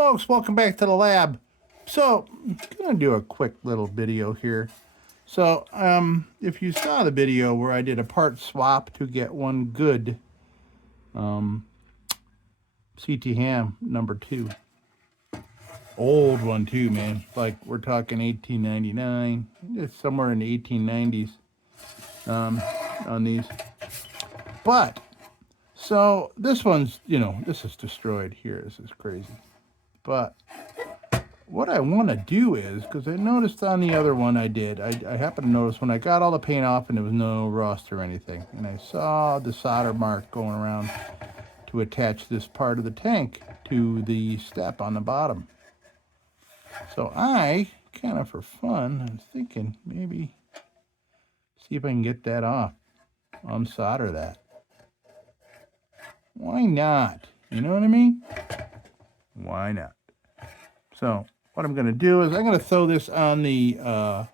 Folks, welcome back to the lab. So, I'm going to do a quick little video here. So, if you saw the video where I did a part swap to get one good CT ham number 2. Old one too, man. Like, we're talking 1899. It's somewhere in the 1890s on these. But, so, this one's, this is destroyed here. This is crazy. But what I want to do is, because I noticed on the other one I did, I happened to notice when I got all the paint off and there was no rust or anything, and I saw the solder mark going around to attach this part of the tank to the step on the bottom. So I, kind of for fun, I was thinking maybe see if I can get that off, unsolder that. Why not? You know what I mean? Why not? So what I'm going to do is I'm going to throw this on the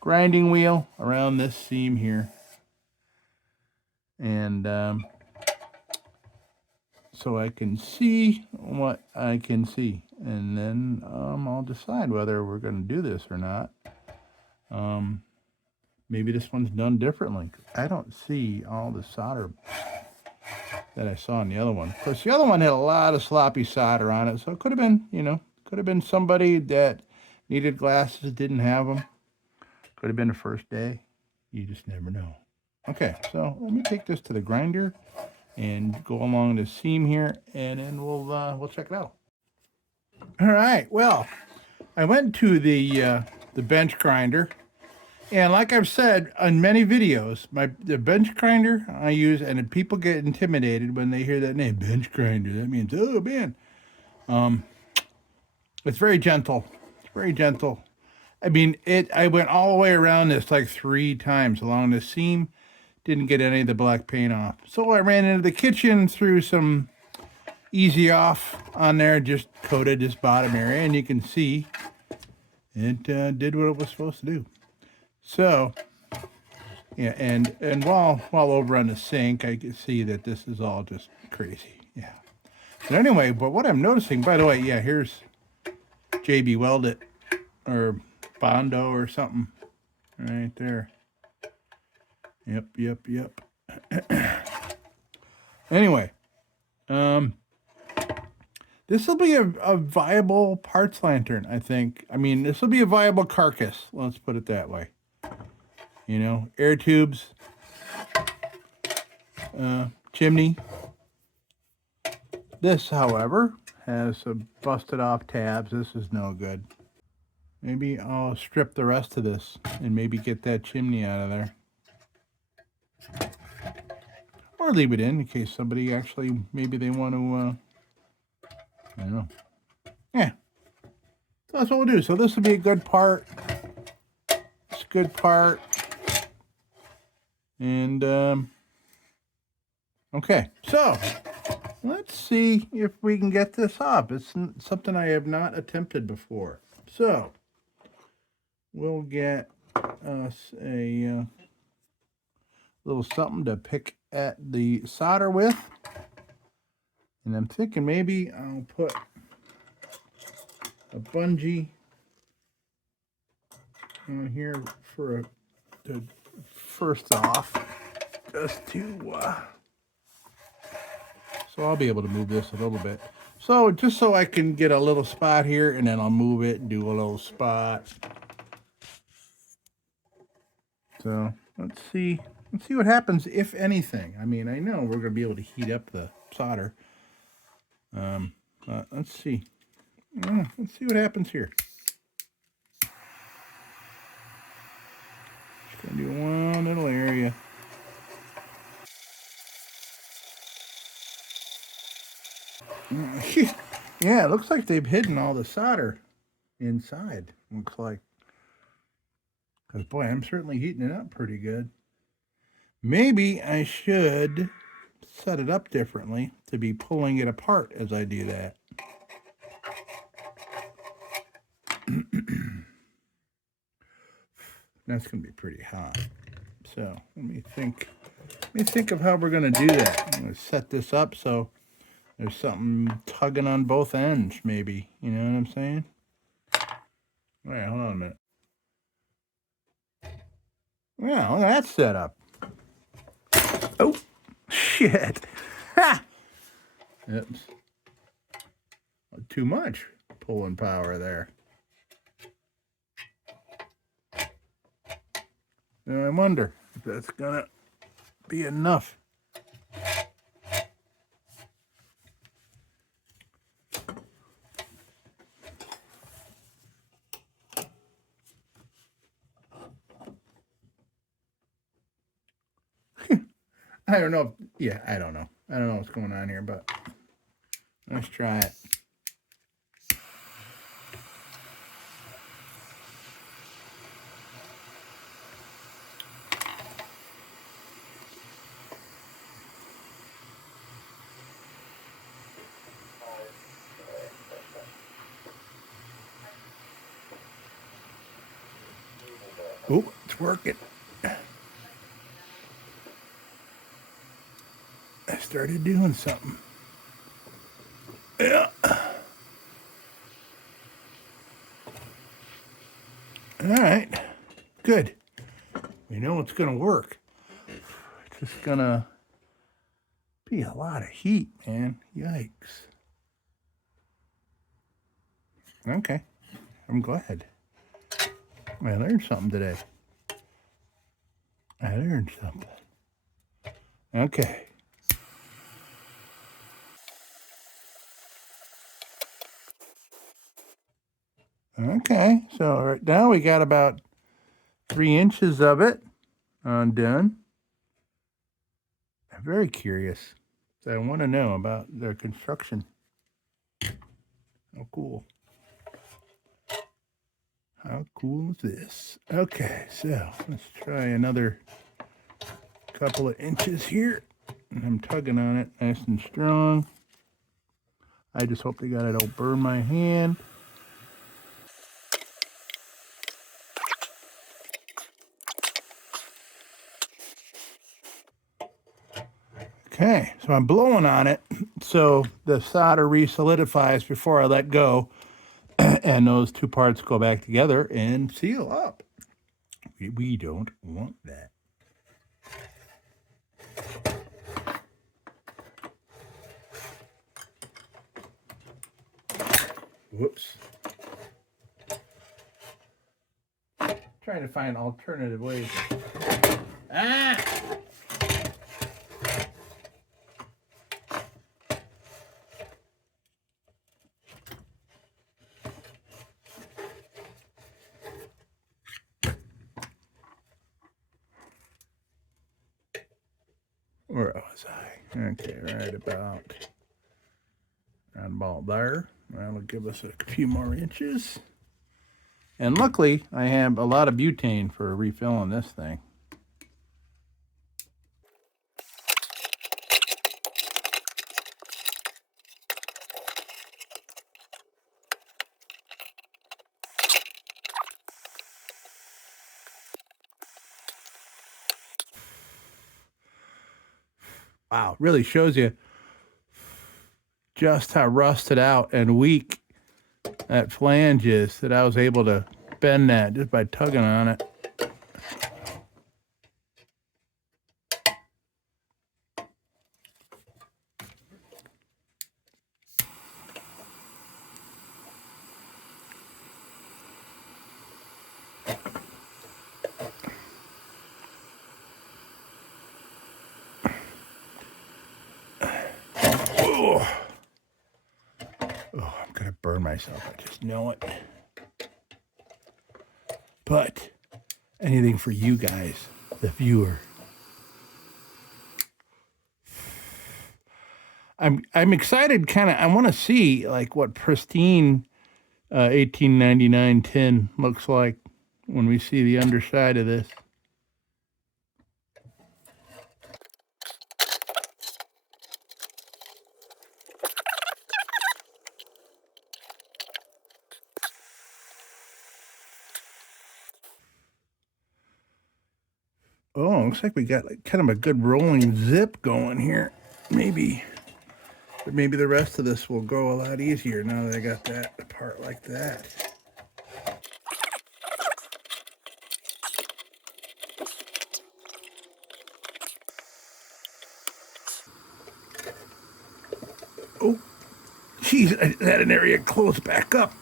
grinding wheel around this seam here. And so I can see what I can see. And then I'll decide whether we're going to do this or not. Maybe this one's done differently. I don't see all the solder that I saw in the other one. Of course, the other one had a lot of sloppy solder on it. So it could have been, could have been somebody that needed glasses, didn't have them. Could have been the first day. You just never know. Okay, so let me take this to the grinder and go along the seam here, and then we'll check it out. All right, well, I went to the bench grinder, and like I've said on many videos, the bench grinder I use, and people get intimidated when they hear that name, bench grinder. That means, oh man. It's very gentle. It's very gentle. I mean, I went all the way around this like 3 times along the seam. Didn't get any of the black paint off. So I ran into the kitchen, threw some easy off on there, just coated this bottom area, and you can see it did what it was supposed to do. So, yeah, and while over on the sink, I can see that this is all just crazy. Yeah. But anyway, but what I'm noticing, by the way, yeah, here's JB Welded or Bondo or something right there. Yep. Anyway, this will be a viable parts lantern, I think. I mean, this will be a viable carcass. Let's put it that way. Air tubes, chimney. This, however, has some busted off tabs. This is no good. Maybe I'll strip the rest of this and maybe get that chimney out of there. Or leave it in case somebody actually, maybe they want to, I don't know. Yeah. So that's what we'll do. So this will be a good part. It's a good part. And, okay. So, let's see if we can get this off. It's something I have not attempted before. So, we'll get us a little something to pick at the solder with. And I'm thinking maybe I'll put a bungee on here to first off, just to so I'll be able to move this a little bit. So just so I can get a little spot here, and then I'll move it and do a little spot. So let's see what happens, if anything. I mean, I know we're going to be able to heat up the solder. Let's see. Let's see what happens here. Just going to do one little area. Yeah, it looks like they've hidden all the solder inside. Looks like. Because, boy, I'm certainly heating it up pretty good. Maybe I should set it up differently to be pulling it apart as I do that. That's going to be pretty hot. So let me think of how we're going to do that. I'm going to set this up so There's something tugging on both ends, maybe. You know what I'm saying? Wait, hold on a minute. Yeah, look at that setup. Oh, shit. Ha! Oops. Too much pulling power there. And I wonder if that's gonna be enough. I don't know. Yeah, I don't know. I don't know what's going on here, but let's try it. Oh, it's working. I started doing something. Yeah. All right. Good. We know it's going to work. It's just going to be a lot of heat, man. Yikes. Okay. I'm glad. I learned something today. I learned something. Okay. Okay. So right now we got about 3 inches of it undone. I'm very curious. I want to know about their construction. Oh, cool. How cool is this? Okay, so let's try another couple of inches here. I'm tugging on it nice and strong. I just hope to God I don't burn my hand. Okay, so I'm blowing on it so the solder re-solidifies before I let go and those two parts go back together and seal up. We don't want that. Whoops. Trying to find alternative ways. Ah! Where was I? Okay, right about there. That'll give us a few more inches. And luckily, I have a lot of butane for refilling this thing. Wow, really shows you just how rusted out and weak that flange is that I was able to bend that just by tugging on it. Oh, I'm going to burn myself. I just know it. But anything for you guys, the viewer. I'm excited kind of I want to see like what pristine 1899 tin looks like when we see the underside of this. Oh, looks like we got like kind of a good rolling zip going here. Maybe But maybe the rest of this will go a lot easier now that I got that apart like that. Oh, geez, I had an area close back up.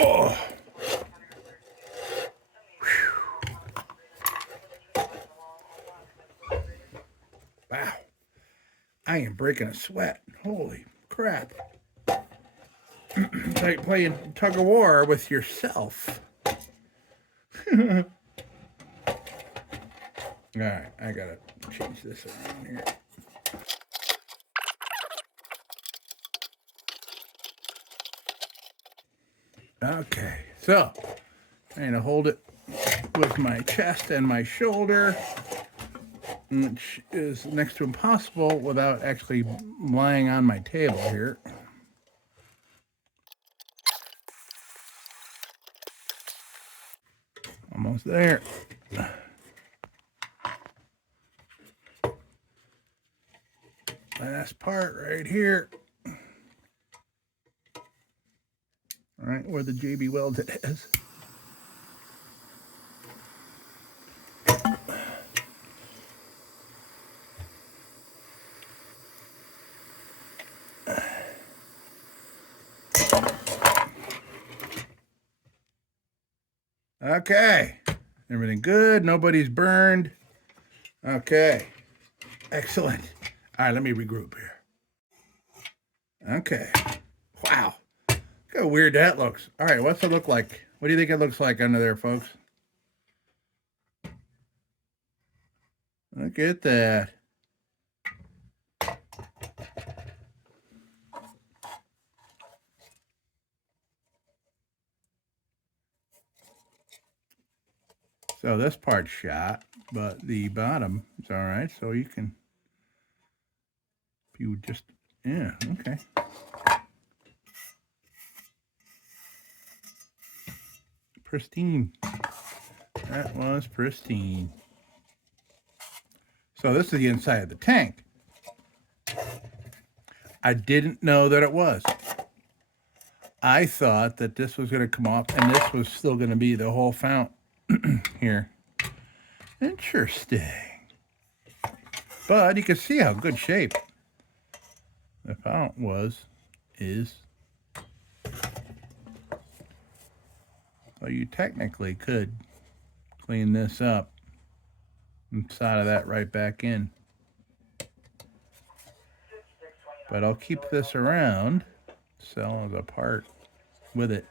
Oh. Wow. I am breaking a sweat. Holy crap. It's like playing tug of war with yourself. All right, I gotta change this around here. Okay, so trying to hold it with my chest and my shoulder, which is next to impossible without actually lying on my table here. Almost there. Last part right here. All right, where the JB Welded is. Okay, everything good. Nobody's burned. Okay, excellent. All right, let me regroup here. Okay, wow. Look how weird that looks. All right, what's it look like? What do you think it looks like under there, folks? Look at that. So this part's shot, but the bottom is all right. So you can, if you just, yeah, okay. Pristine. That was pristine. So this is the inside of the tank. I didn't know that it was. I thought that this was going to come off and this was still going to be the whole fount here. Interesting. But you can see how good shape the fount is. So you technically could clean this up and solder that right back in. But I'll keep this around, sell as a part with it.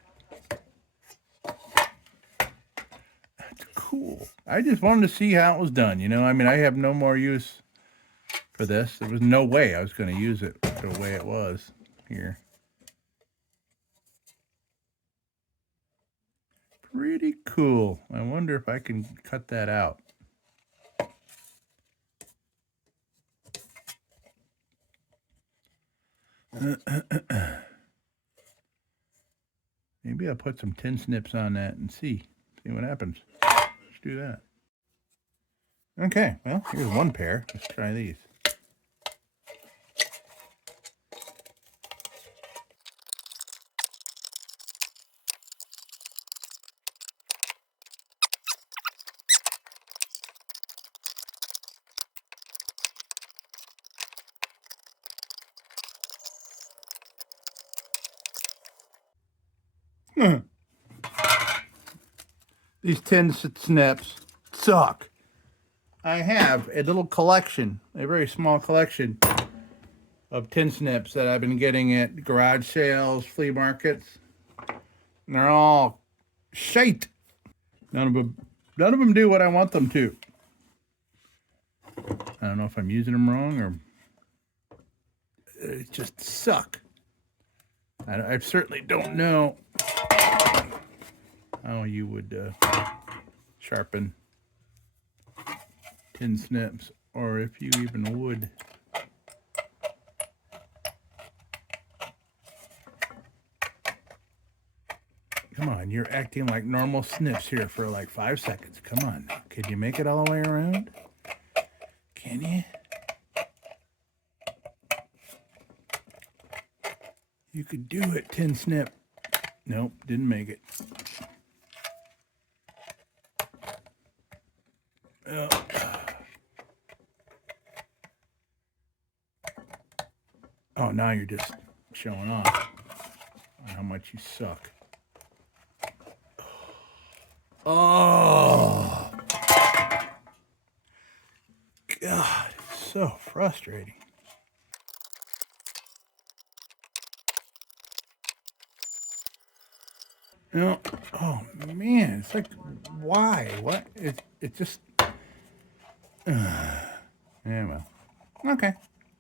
That's cool. I just wanted to see how it was done. You know, I mean, I have no more use for this. There was no way I was going to use it the way it was here. Pretty cool. I wonder if I can cut that out. Maybe I'll put some tin snips on that and see what happens. Let's do that. Okay, well, here's one pair. Let's try these. These tin snips suck. I have a little collection, a very small collection of tin snips that I've been getting at garage sales, flea markets. And they're all shite. None of them do what I want them to. I don't know if I'm using them wrong or it just suck. I certainly don't know how you would sharpen tin snips, or if you even would. Come on, you're acting like normal snips here for like 5 seconds. Come on. Can you make it all the way around? Can you? You could do it, Tin Snip. Nope, didn't make it. Oh. Oh, now you're just showing off how much you suck. Oh, God, it's so frustrating. You know, oh man, it's like, why? What? It just. Yeah, well, okay,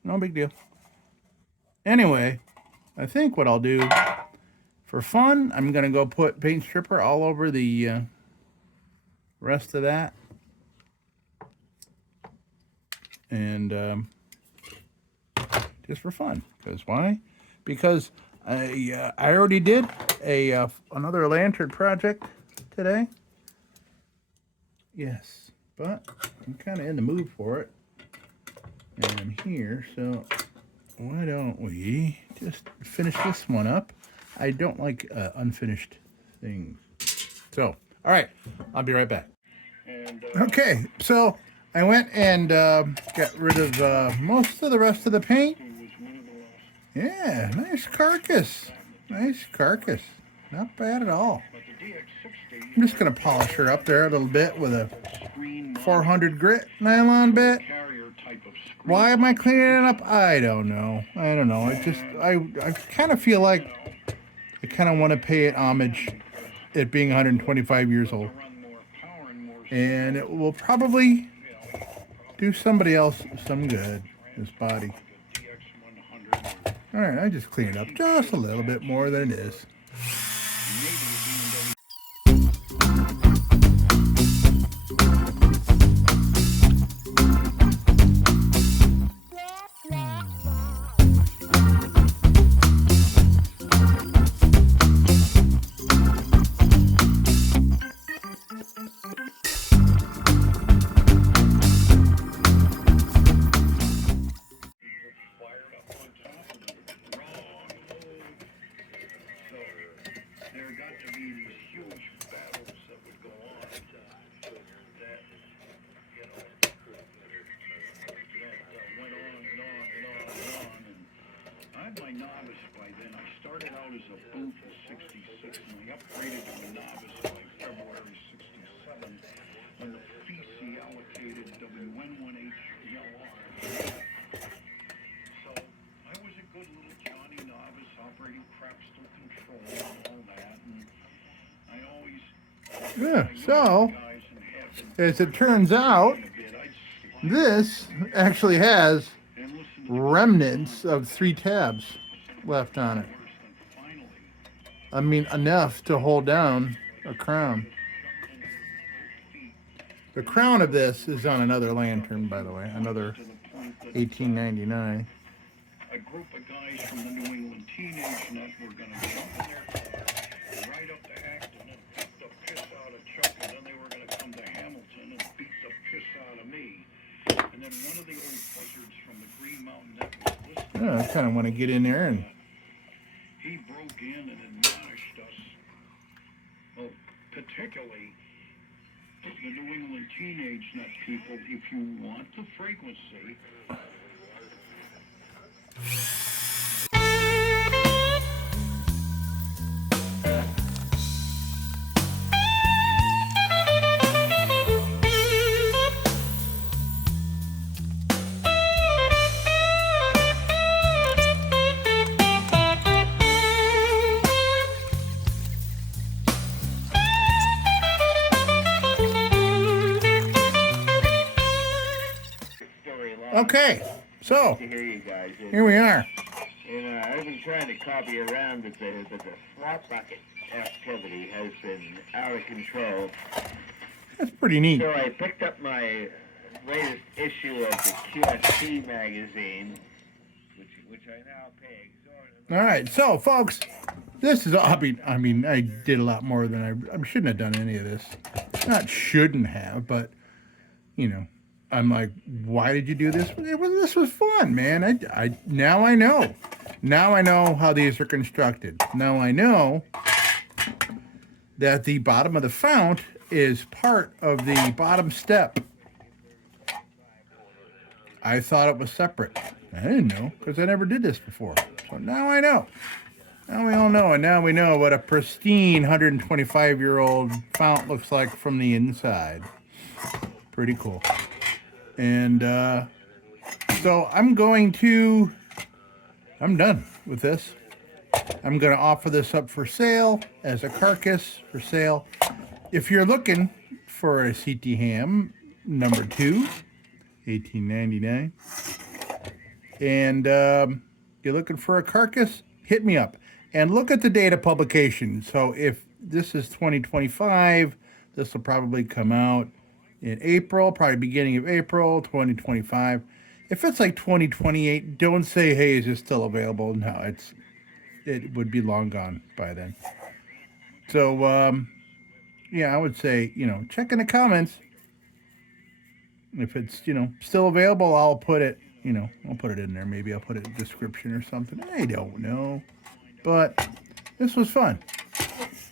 no big deal. Anyway, I think what I'll do for fun, I'm gonna go put paint stripper all over the rest of that, and just for fun. Because why? Because I already did another lantern project today. Yes, but I'm kind of in the mood for it, and I'm here, so why don't we just finish this one up? I don't like unfinished things. So, all right, I'll be right back. Okay, so I went and got rid of most of the rest of the paint. Yeah, nice carcass. Nice carcass. Not bad at all. I'm just going to polish her up there a little bit with a 400 grit nylon bit. Why am I cleaning it up? I don't know. I kind of feel like I kind of want to pay it homage, it being 125 years old. And it will probably do somebody else some good, this body. All right, I just clean it up just a little bit more than it is. My novice by then. I started out as a boot in '66, and I upgraded to a novice by February '67 when the FEC allocated WN1HELR. So I was a good little Johnny novice operating crapstal control and all that, and I always. Yeah. So, as it turns out, this actually has remnants of 3 tabs left on it. I mean, enough to hold down a crown. The crown of this is on another lantern, by the way, another 1899. A group of guys from the New England Teenage Net were going to jump in their car, ride up to Acton and beat the piss out of Chuck, and then they were going to come to Hamilton and beat the piss out of me. And then one of the old buzzards from the Green Mountain Net was listening. I kind of want to get in there and. He broke in and admonished us. Well, particularly the New England Teenage Net people, if you want the frequency. Okay, so here we are. And I've been trying to copy around, but the slot bucket activity has been out of control. That's pretty neat. So I picked up my latest issue of the QST magazine, which I now pay exorbitant. All right, so folks, This is, I did a lot more than I shouldn't have done any of this. Not shouldn't have, but, you know, I'm like, why did you do this? This was fun, man. Now I know. Now I know how these are constructed. Now I know that the bottom of the fount is part of the bottom step. I thought it was separate. I didn't know because I never did this before. So now I know. Now we all know, and now we know what a pristine 125-year-old fount looks like from the inside. Pretty cool. And so I'm done with this. I'm going to offer this up for sale as a carcass for sale. If you're looking for a CT ham number 2, $18.99, and you're looking for a carcass, hit me up. And look at the date of publication. So if this is 2025, this will probably come out in April, probably beginning of April 2025. If it's like 2028, don't say, hey, is this still available? No, it would be long gone by then. So, yeah, I would say, check in the comments. If it's, still available, I'll put it in there. Maybe I'll put it in the description or something. I don't know. But this was fun.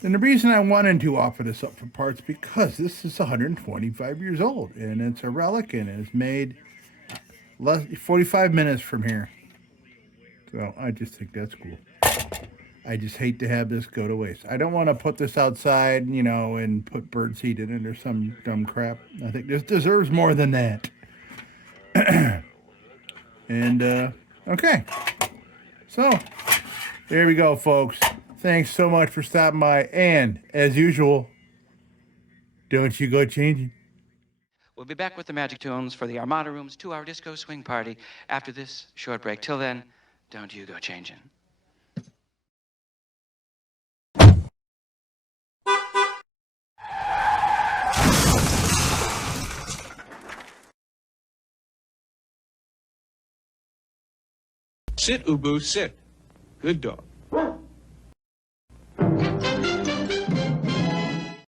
And the reason I wanted to offer this up for parts, because this is 125 years old, and it's a relic, and it's made 45 minutes from here. So I just think that's cool. I just hate to have this go to waste. I don't want to put this outside, and put birdseed in it or some dumb crap. I think this deserves more than that. And, okay. So, there we go, folks. Thanks so much for stopping by. And, as usual, don't you go changing. We'll be back with the Magic Tunes for the Armada Room's 2-hour disco swing party after this short break. Till then, don't you go changing. Sit, Ubu, sit. Good dog.